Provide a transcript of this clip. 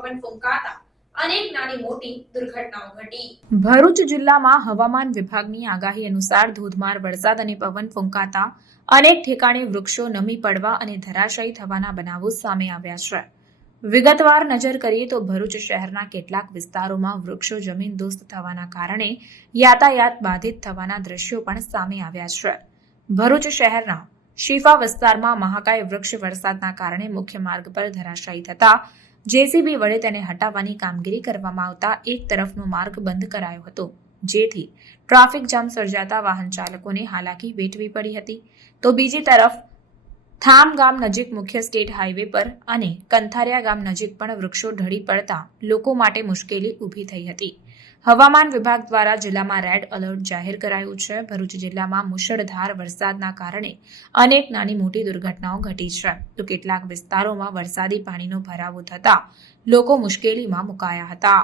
પવન ફૂંકાતા અનેક નાની મોટી દુર્ઘટનાઓ ઘટી। ભરૂચ જિલ્લામાં હવામાન વિભાગની આગાહી અનુસાર ધોધમાર વરસાદ અને પવન ફૂંકાતા અનેક ઠેકાણે વૃક્ષો નમી પડવા અને ધરાશાયી થવાના બનાવો સામે આવ્યા છે। વિગતવાર નજર કરીએ તો ભરૂચ શહેરના કેટલાક વિસ્તારોમાં વૃક્ષો જમીનદોસ્ત થવાના કારણે યાતાયાત બાધિત થવાના દ્રશ્યો પણ સામે આવ્યા છે। ભરૂચ શહેરના શિફા વિસ્તારમાં મહાકાય વૃક્ષ વરસાદના કારણે મુખ્ય માર્ગ પર ધરાશાયી થતા જેસીબી વડે તેને હટાવવાની કામગીરી કરવામાં આવતા એક તરફનો માર્ગ બંધ કરાયો હતો, જેથી ટ્રાફિક જામ સર્જાતા વાહન ચાલકોને હાલાકી વેઠવી પડી હતી। તો બીજી તરફ થામ ગામ નજીક મુખ્ય સ્ટેટ હાઈવે પર અને કંથારિયા ગામ નજીક પણ વૃક્ષો ઢળી પડતા લોકો માટે મુશ્કેલી ઊભી થઈ હતી। હવામાન વિભાગ દ્વારા જિલ્લામાં રેડ એલર્ટ જાહેર કરાયું છે। ભરૂચ જિલ્લામાં મુશળધાર વરસાદના કારણે અનેક નાની મોટી દુર્ઘટનાઓ ઘટી છે, તો કેટલાક વિસ્તારોમાં વરસાદી પાણીનો ભરાવો થતા લોકો મુશ્કેલીમાં મુકાયા હતા।